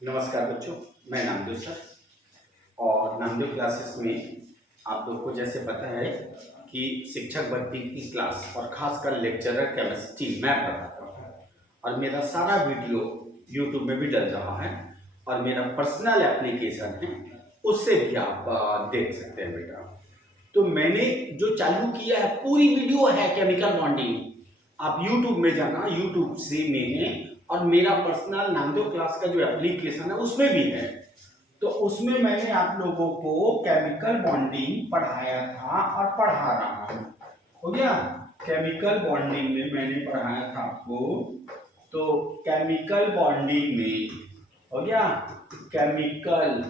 नमस्कार बच्चों, मैं नामदेव सर। और नामदेव क्लासेस में आप लोग को जैसे पता है कि शिक्षक भर्ती की क्लास और खासकर लेक्चरर केमिस्ट्री मैं पढ़ाता हूँ और मेरा सारा वीडियो यूट्यूब में भी डल रहा है और मेरा पर्सनल एप्लीकेशन है, उससे भी आप देख सकते हैं बेटा। तो मैंने जो चालू किया है पूरी वीडियो है केमिकल बॉन्डिंग, आप यूट्यूब में जाना, यूट्यूब से मैंने और मेरा पर्सनल नामदेव क्लास का जो एप्लीकेशन है उसमें भी है। तो उसमें मैंने आप लोगों को केमिकल बॉन्डिंग पढ़ाया था और पढ़ा रहा हूं। हो गया, केमिकल बॉन्डिंग में मैंने पढ़ाया था आपको। तो केमिकल बॉन्डिंग में हो गया, केमिकल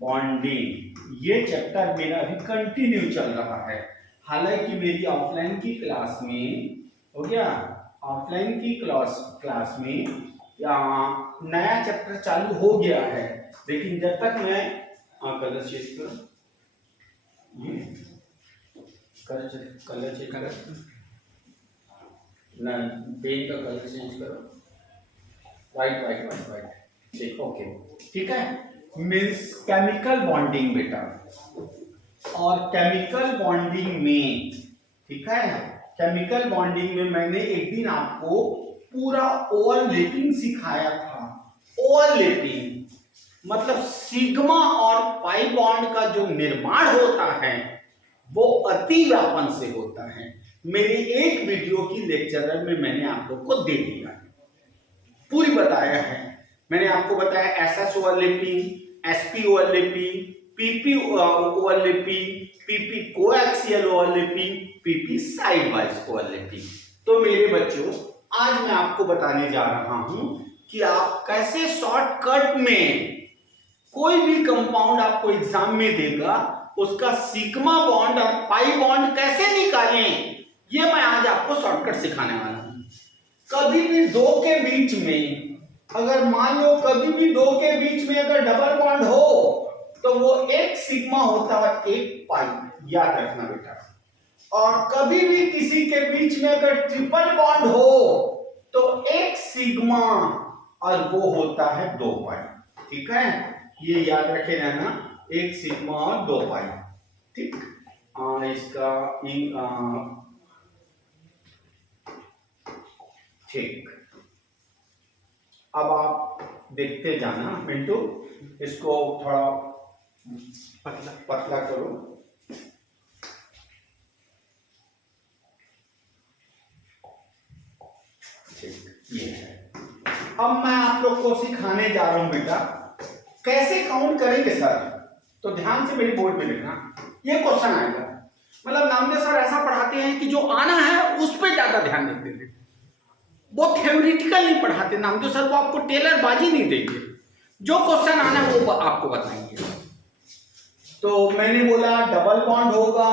बॉन्डिंग ये चैप्टर मेरा अभी कंटिन्यू चल रहा है। हालांकि मेरी ऑफलाइन की क्लास में हो गया, ऑफलाइन की क्लास में नया चैप्टर चालू हो गया है, लेकिन जब तक मैं कलर चेंज करो, ये कलर चेंज करो ना, पेन का कलर चेंज करो, वाइट वाइट वाइट वाइट, ठीक, ओके, ठीक है। मीन्स केमिकल बॉन्डिंग बेटा, और केमिकल बॉन्डिंग में, ठीक है, केमिकल बॉन्डिंग में मैंने एक दिन आपको पूरा ओवरलैपिंग सिखाया था। ओवरलैपिंग मतलब सिग्मा और पाई बॉन्ड का जो निर्माण होता है वो अतिव्यापन से होता है। मेरे एक वीडियो की लेक्चरर में मैंने आप लोग को दे दिया है, पूरी बताया है। मैंने आपको बताया SS overlapping, SP overlapping, PP overlapping, PP coaxial overlapping, PP side wise overlapping. तो मेरे बच्चों, आज मैं आपको बताने जा रहा हूं कि आप कैसे शॉर्टकट में कोई भी कंपाउंड आपको एग्जाम में देगा उसका सिग्मा बॉन्ड और पाई बॉन्ड कैसे निकालें, ये मैं आज आपको शॉर्टकट सिखाने वाला हूं। कभी भी दो के बीच में, अगर मान लो कभी भी दो के बीच में अगर डबल बॉन्ड हो तो वो एक सिग्मा होता है, एक पाई, याद रखना बेटा। और कभी भी किसी के बीच में अगर ट्रिपल बॉन्ड हो तो एक सिग्मा और वो होता है दो पाई, ठीक है, ये याद रखे रहना, एक सिग्मा और दो पाई, ठीक। इसका ठीक, अब आप देखते जाना मिंटू, इसको थोड़ा पतला पतला करो। ये है। अब मैं आप लोग को सिखाने जा रहा हूं बेटा कैसे काउंट करेंगे सर। तो ध्यान से मेरी बोर्ड में लिखना, ये क्वेश्चन आएगा। मतलब नामदेव सर ऐसा पढ़ाते हैं कि जो आना है उस पर ज्यादा ध्यान देते हैं, वो थ्योरेटिकल नहीं पढ़ाते नामदेव सर, वो आपको टेलर बाजी नहीं देंगे, जो क्वेश्चन आना है वो आपको बताएंगे। तो मैंने बोला डबल बॉन्ड होगा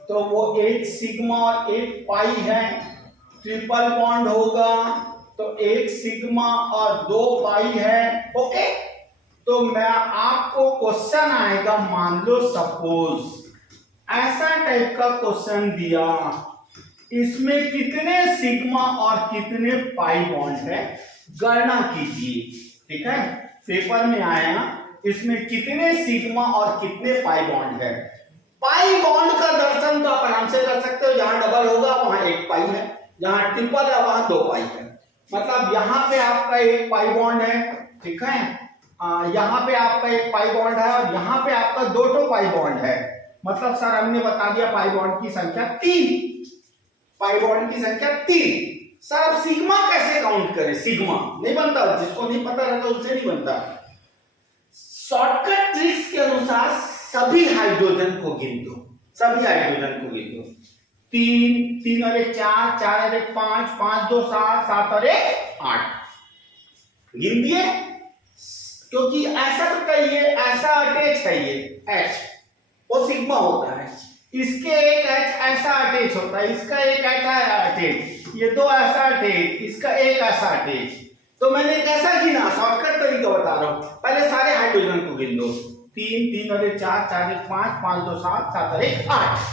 तो वो एक सिग्मा और एक पाई है, ट्रिपल बॉन्ड होगा तो एक सिग्मा और दो पाई है, ओके। तो मैं आपको क्वेश्चन आएगा, मान लो सपोज ऐसा टाइप का क्वेश्चन दिया, इसमें कितने सिग्मा और कितने पाई बॉन्ड है गणना कीजिए, ठीक है। पेपर में आया इसमें कितने सिग्मा और कितने पाई बॉन्ड है। पाई बॉन्ड का दर्शन तो आप आराम से कर सकते हो, जहां डबल होगा वहां एक पाई है, जहां ट्रिपल है वहां दो पाई है। मतलब यहाँ पे आपका एक पाई बॉन्ड है, ठीक है, यहाँ पे आपका एक पाई बॉन्ड है और यहाँ पे आपका दो तो पाई बॉन्ड है। मतलब सर हमने बता दिया पाई बॉन्ड की संख्या 3, पाई बॉन्ड की संख्या 3। सर अब सिग्मा कैसे काउंट करें, सिग्मा नहीं बनता, जिसको नहीं पता रहता उससे नहीं बनता। शॉर्टकट ट्रिक्स के अनुसार सभी हाइड्रोजन को गिन दो, सभी हाइड्रोजन को गिन दो। 3, 3 और 1 4, 4 और 1 5, 5 2 7, 7 और 1 8 गिन दिए। क्योंकि ऐसा तो कहिए ऐसा अटैच है, ये H वो सिग्मा होता है, इसके एक H ऐसा अटैच होता है, इसका एक ऐसा अटैच, ये दो ऐसा अटैच, इसका एक ऐसा अटैच। तो मैंने कैसा गिना, शॉर्टकट तरीका बता रहा हूं। पहले सारे हाइड्रोजन को गिन दो, 3, 3 और 1 4, 4 और 1 5, 5 2 7, 7 और 1 8।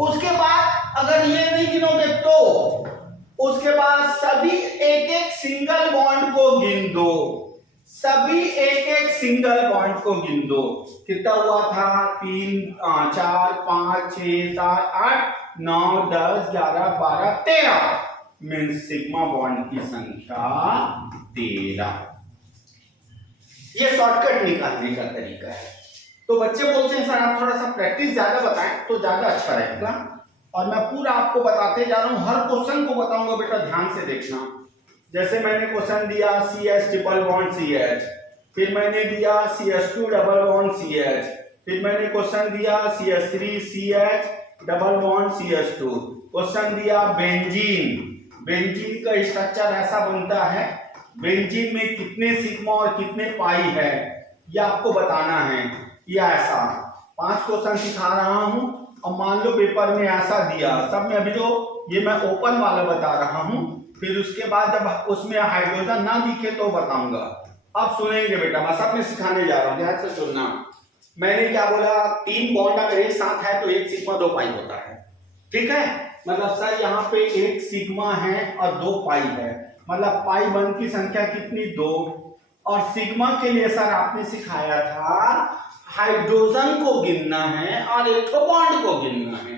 उसके बाद अगर ये नहीं गिनोगे तो उसके बाद सभी एक एक सिंगल बॉन्ड को गिन दो, सभी एक एक सिंगल बॉन्ड को गिन दो। कितना हुआ था? 3 4 5 6 7 8 9 10 11 12 13 मीन्स सिग्मा बॉन्ड की संख्या 13। ये शॉर्टकट निकालने का तरीका है। तो बच्चे बोलते हैं सर आप थोड़ा सा प्रैक्टिस ज्यादा बताएं तो ज्यादा अच्छा रहेगा, और मैं पूरा आपको बताते जा रहा हूं, हर क्वेश्चन को बताऊंगा बेटा, ध्यान से देखना। जैसे मैंने क्वेश्चन दिया CH ट्रिपल बॉन्ड CH, फिर मैंने दिया CH2 डबल बॉन्ड CH, फिर मैंने क्वेश्चन दिया CH3 CH double bond CH2, question दिया बेंजीन, बेंजीन का स्ट्रक्चर ऐसा बनता है, बेंजीन में कितने सिग्मा और कितने पाई है ये आपको बताना है। या ऐसा 5 क्वेश्चन सिखा रहा हूं, और मान लो पेपर में ऐसा दिया, सब में अभी तो ये मैं ओपन वाला बता रहा हूं, फिर उसके बाद जब उसमें हाइड्रोजन ना दिखे तो बताऊंगा। अब सुनेंगे बेटा, मैं सब में सिखाने जा रहा हूं, ध्यान से सुनना। मैंने क्या बोला? 3 बॉन्ड अगर एक साथ है तो 1 सिग्मा 2 पाई होता है, ठीक है? मतलब सर यहाँ पे 1 सिग्मा है और 2 पाई है, मतलब पाई बॉन्ड की संख्या कितनी? 2। और सिग्मा के लिए सर आपने सिखाया था हाइड्रोजन को गिनना है और एक तो बॉन्ड को गिनना है।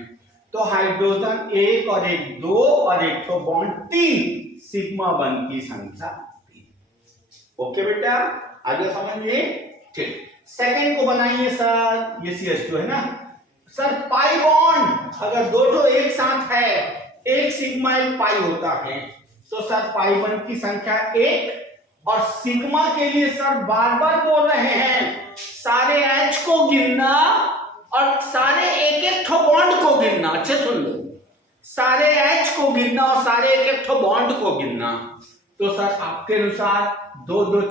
तो हाइड्रोजन 1 और 1 2 और एक तो बॉन्ड 3, सिग्मा बॉन्ड की संख्या 3। ओके बेटा, आगे समझिए। ठीक, सेकंड को बनाइए सर, ये CH2 है ना सर, पाई बॉन्ड अगर दो तो एक साथ है, 1 सिग्मा 1 पाई होता है, तो सर पाई बॉन्ड की संख्या 1। और सिग्मा के लिए सर बार बार बोल रहे हैं सारे H को गिनना और सारे एक एक ठो बॉन्ड को गिनना। अच्छे सुन लो, सारे H को गिनना और सारे एक एक ठो बॉन्ड को गिनना। तो सर आपके अनुसार 2 2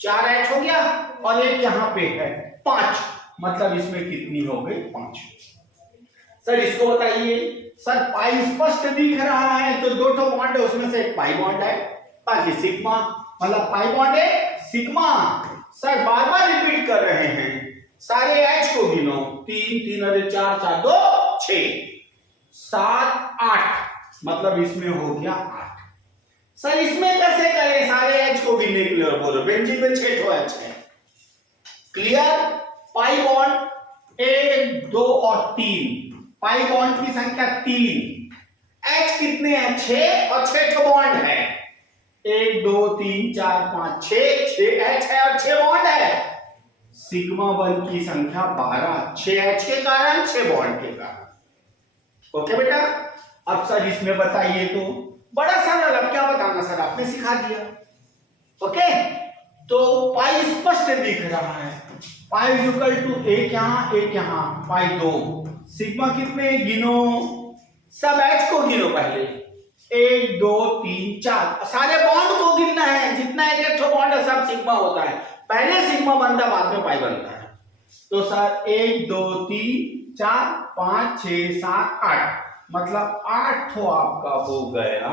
4 H हो गया, और एक यहाँ पे है 5, मतलब इसमें कितनी हो गई? 5। सर इसको बताइए। सर पाई स्पष्ट दिख रहा है, तो 2 ठो बॉन्ड है, उसमें से एक पाई बॉन्ड है, बाकी सिग्मा, मतलब पाई बॉन्ड है सिग्मा। सर बार बार रिपीट कर रहे हैं, सारे H को गिनो, 3 3 और 4 4 2 6 7 8, मतलब इसमें हो गया 8। सर इसमें कैसे करें सारे H को गिनने के लिए? बोलो, बेंजीन में 6 ठो H है, क्लियर? पाई बॉन्ड 1 2 और 3, पाई बॉन्ड की संख्या 3, H कितने हैं? 6, और 6 ठो बॉन्ड है, 1 2 3 4 5 6 H है और 6 बॉन्ड है। सिग्मा बॉन्ड की संख्या 12, 6 H के कारण 6 बॉन्ड के कारण। ओके बेटा, अब सर इसमें बताइए, तो बड़ा सरल, अब क्या बताना सर, आपने सिखा दिया। ओके, तो पाई स्पष्ट दिख रहा है, पाई इक्वल टू 1 यहां 1 यहां, पाई 2, सिग्मा कितने गिनो? सब H को गिनो पहले, 1 2 3 4, सारे बॉन्ड को गिनना है, जितना एक एक बॉन्ड है सब सिग्मा होता है, पहले सिग्मा बनता है बाद में पाई बनता है। तो सर 1 2 3 4 5 6 7 8, मतलब 8 ठो आपका हो गया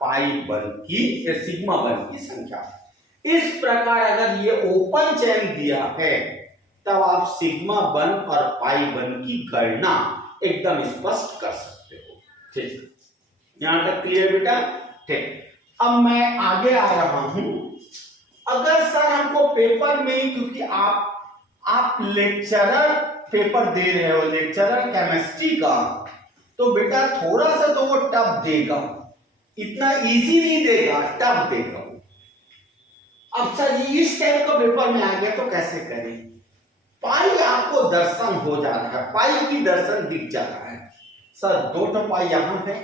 पाई बन की, सिग्मा बन की संख्या। इस प्रकार अगर ये ओपन चेन दिया है, तब आप सिग्मा बन और पाई बन की गणना एकदम स्पष्ट कर सकते हो। ठीक, यहां तक क्लियर बेटा? ठीक, अब मैं आगे आ रहा हूं। अगर सर हमको पेपर में, क्योंकि आप लेक्चरर पेपर दे रहे हो, लेक्चरर केमिस्ट्री का, तो बेटा थोड़ा सा तो वो टफ देगा, इतना इजी नहीं देगा, टफ देगा। अब सर इस टाइप का पेपर में आ गया तो कैसे करें? पाई आपको दर्शन हो जा रहा है, पाई की दर्शन दिख जा रहा है। सर 2 तो पाई यहां है,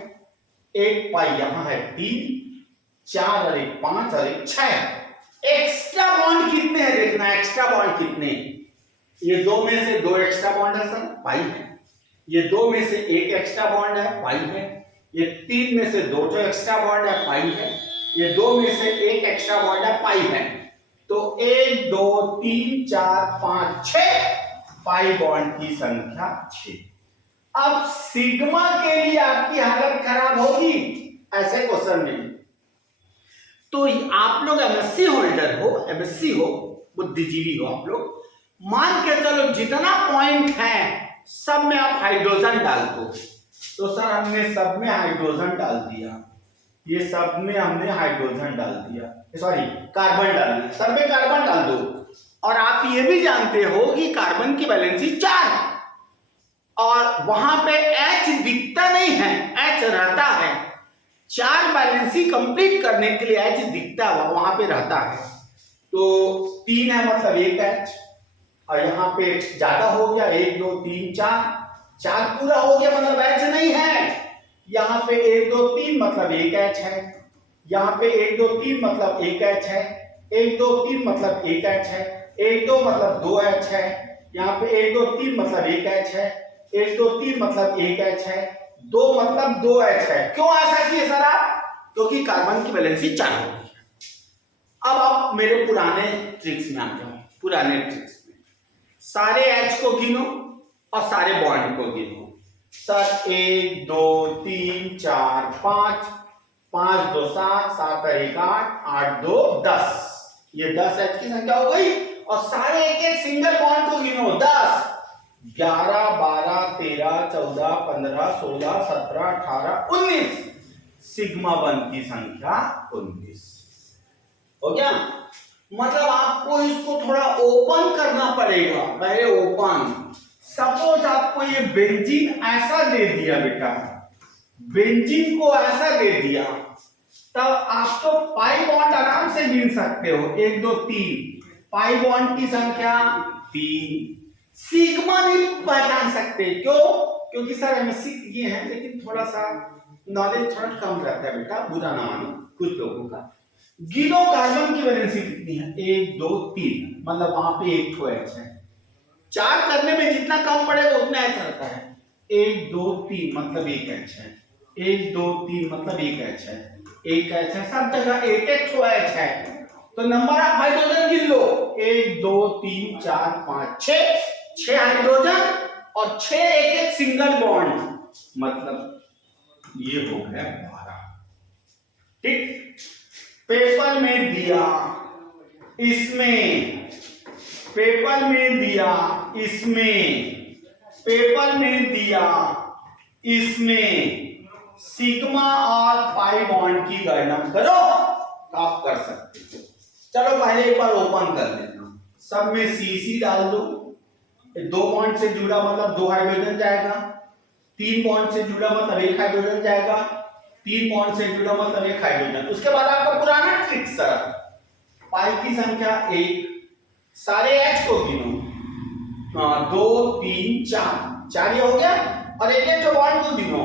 1 पाई यहां है, 3 4 और 1 5 और 1 6। एक्स्ट्रा बॉन्ड कितने हैं देखना, एक्स्ट्रा बॉन्ड कितने? ये 2 में से 2 एक्स्ट्रा बॉन्ड है सर, पाई है। ये 2 में से 1 एक्स्ट्रा बॉन्ड है, पाई है। ये 3 में से 2 तो एक्स्ट्रा बॉन्ड है, पाई है। ये 2 में से 1 एक्स्ट्रा बॉन्ड है, पाई है। तो 1 2 3 4 5 6, पाई बॉन्ड की संख्या 6। अब सिग्मा के लिए आपकी हालत खराब होगी ऐसे क्वेश्चन में। तो आप लोग एमएससी होल्डर हो, एमएससी हो, बुद्धिजीवी हो आप लोग, मान के चलो जितना पॉइंट है सब में आप हाइड्रोजन डाल दो। तो सर हमने सब में हाइड्रोजन डाल दिया, ये सब में हमने हाइड्रोजन डाल दिया। सॉरी कार्बन डालना है, सब में कार्बन डाल दो। और आप ये भी जानते हो कि कार्बन की वैलेंसी 4 है और वहां पे H दिखता नहीं है, H रहता है। 4 बैलेंसी कंप्लीट करने के लिए H दिखता हुआ वहां पे रहता है। तो 3 है मतलब 1 H, और यहाँ पे ज्यादा हो गया 1 2 3 4 पूरा हो गया मतलब H नहीं है। यहाँ पे 1 2 3 मतलब 1 H है, यहाँ पे 1 2 3 मतलब 1 H है, 1 2 3 मतलब 1 H है, 1 2 मतलब 2 H है, यहाँ पे 1 2 3 मतलब 1 H है, 1 2 3 मतलब 1 H है, 2 मतलब 2 H है। क्यों ऐसा किए सर आप? क्योंकि कार्बन की वैलेंसी 4 हो गई। अब आप मेरे पुराने ट्रिक्स में आ जाओ। पुराने ट्रिक्स में सारे H को गिनो और सारे बॉन्ड को गिनो। सर 1 2 3 4 5, 5 2 7, 7 1 8, 8 2 10, ये 10 H की संख्या हो गई। और सारे एक एक सिंगल बॉन्ड को गिनो। 10 11 12 13 14 15 16 17 18 19, सिग्मा 1 की संख्या 19 हो गया। मतलब आपको इसको थोड़ा ओपन करना पड़ेगा, पहले ओपन। सपोज आपको ये बेंजीन ऐसा दे दिया बेटा, बेंजीन को ऐसा दे दिया, तब आप तो पाई बॉन्ड आराम से गिन सकते हो। 1 2 3, पाई बॉन्ड की संख्या 3। सिग्मा नहीं पहचान सकते, क्यों? क्योंकि सर एमएससी ये है, लेकिन थोड़ा सा नॉलेज थोड़ा कम रहता है बेटा, बुरा ना मानो कुछ लोगों का। गिनो कार्बन की वैलेंसी कितनी है? 1 2 3, मतलब वहां पे 1 ठो H है। 4 करने में जितना कम पड़ेगा उतना H रहता है। 1 2 3 मतलब 1 H है, 1 2 3 मतलब 1 H है, 1 H है, सब जगह एक एक ठो H है। तो नंबर ऑफ हाइड्रोजन गिन लो। 1 2 3 4 5 6 हाइड्रोजन और 6 एक एक सिंगल बॉन्ड, मतलब ये हो गया 12। ठीक। पेपर में दिया, इसमें पेपर में दिया, इसमें पेपर में दिया, इसमें सिग्मा और पाई बॉन्ड की गणना करो, आप कर सकते हो। चलो पहले एक बार ओपन कर लेना। सब में सी डाल दो। 2 बॉन्ड से जुड़ा मतलब 2 हाइड्रोजन जाएगा, 3 बॉन्ड से जुड़ा मतलब 1 हाइड्रोजन जाएगा, 3 बॉन्ड से जुड़ा मतलब 1 हाइड्रोजन। उसके बाद आपका पुराना ट्रिक सर, पाई की संख्या 1, सारे H को गिनो। 2 3 4 ये हो गया, और एक एक बॉन्ड को गिनो।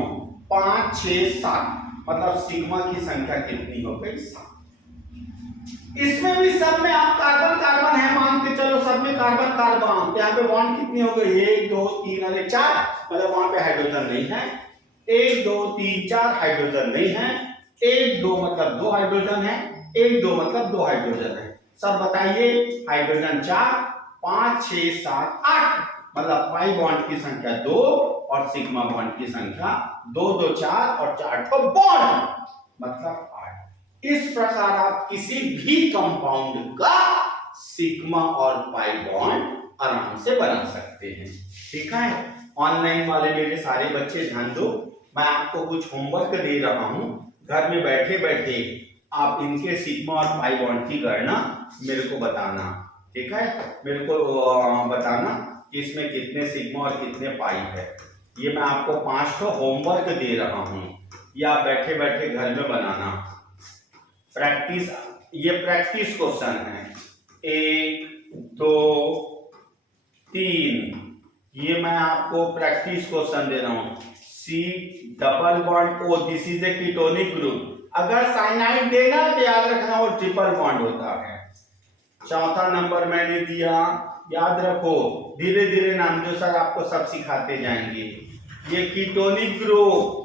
5 6 7, मतलब सिग्मा की संख्या कितनी हो गई? 7। इसमें भी सब में आप कार्बन कार्बन है मान के चलो, सब में कार्बन कार्बन, तो यहाँ पे बॉन्ड कितनी हो गई? 1 2 3 और 4, मतलब वहां पे हाइड्रोजन नहीं है। 1 2 3 4 हाइड्रोजन नहीं है। 1 2 मतलब 2 हाइड्रोजन है, 1 2 मतलब 2 हाइड्रोजन है। सब बताइए, हाइड्रोजन 4, 5 6 7 8, मतलब पाई बॉन्ड की संख्या 2 और सिग्मा बॉन्ड की संख्या 2 2 4 और 4 ठो बॉन्ड, मतलब 8। इस प्रकार आप किसी भी कंपाउंड का सिग्मा और पाई बॉन्ड आराम से बना सकते हैं। ठीक है। ऑनलाइन वाले मेरे सारे बच्चे ध्यान दो, मैं आपको कुछ होमवर्क दे रहा हूं, घर में बैठे बैठे आप इनके सिग्मा और पाई बॉन्ड की गणना मेरे को बताना। ठीक है, मेरे को बताना कि इसमें कितने सिग्मा और कितने पाई है। ये मैं आपको 5 ठो होमवर्क दे रहा हूं, या आप बैठे बैठे घर में बनाना। प्रैक्टिस, ये प्रैक्टिस क्वेश्चन है। 1 2 3, ये मैं आपको प्रैक्टिस क्वेश्चन दे रहा हूं। C double bond O, this is a ketonic group. अगर साइनाइड देना तो याद रखना वो ट्रिपल बॉन्ड होता है। चौथा नंबर मैंने दिया, याद रखो, धीरे धीरे नाम जो सर आपको सब सिखाते जाएंगे। ये कीटोनिक ग्रुप,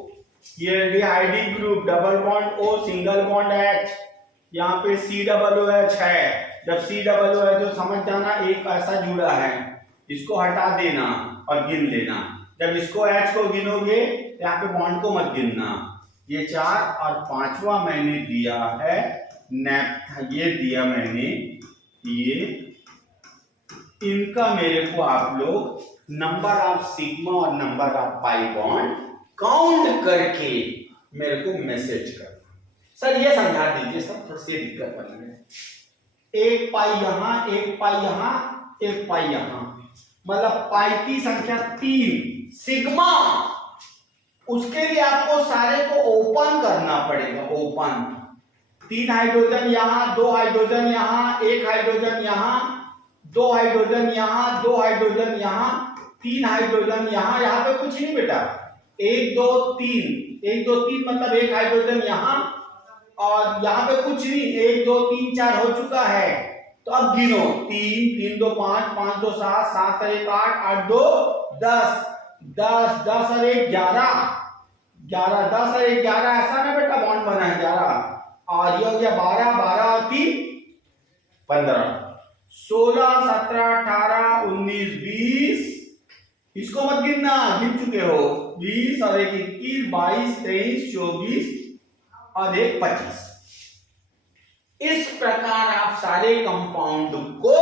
ये aldehydic group, double bond O single bond H, यहाँ पे COOH है। जब COOH जो समझ जाना एक ऐसा जुड़ा है, इसको हटा देना और गिन लेना। जब इसको H को गिनोगे यहाँ पे बॉन्ड को मत गिनना। ये 4 और 5वां मैंने दिया है ये दिया मैंने ये, इनका मेरे को आप लोग नंबर ऑफ सिग्मा और number of pi bond count करके मेरे को मैसेज करना। सर ये समझा दीजिए, सब थोड़ी सी दिक्कत बनी है। एक पाई यहां, एक पाई यहां, एक पाई यहां, मतलब पाई की संख्या 3 सिग्मा। उसके लिए आपको सारे को ओपन करना पड़ेगा, ओपन। 3 हाइड्रोजन यहां, 2 हाइड्रोजन यहां, 1 हाइड्रोजन यहां, 2 हाइड्रोजन यहां, 2 हाइड्रोजन यहां, 3 हाइड्रोजन यहां। यहां पे कुछ नहीं बेटा, 1 2 3, 1 2 3 मतलब 1 हाइड्रोजन यहां, और यहां पे कुछ नहीं, 1 2 3 4 हो चुका है। तो अब गिनो, 3 3 2 5, 5 2 7, 7 और 1 8, 8 2 10, 10 10 और 1 11, 11 10 और 1 11, ऐसा ना बेटा बॉन्ड बना है 11। और ये हो गया 12, 12 और 3 15, 16 17 18 19 20, इसको मत गिनना, गिन चुके हो। 20 और 1 21, 22 23 24 और 1 25। इस प्रकार आप सारे कंपाउंड को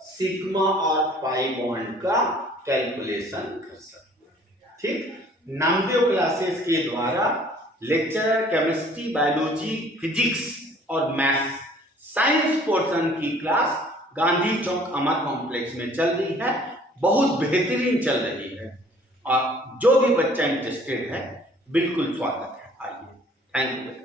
सिग्मा और पाई बॉन्ड का कैलकुलेशन कर सकते हैं। ठीक, नामदेव क्लासेस के द्वारा लेक्चरर केमिस्ट्री, बायोलॉजी, फिजिक्स और मैथ्स साइंस पोर्शन की क्लास गांधी चौक अमर कॉम्प्लेक्स में चल रही है, बहुत बेहतरीन चल रही है, और जो भी बच्चा इंटरेस्टेड है बिल्कुल स्वागत है, आइए। Thank you.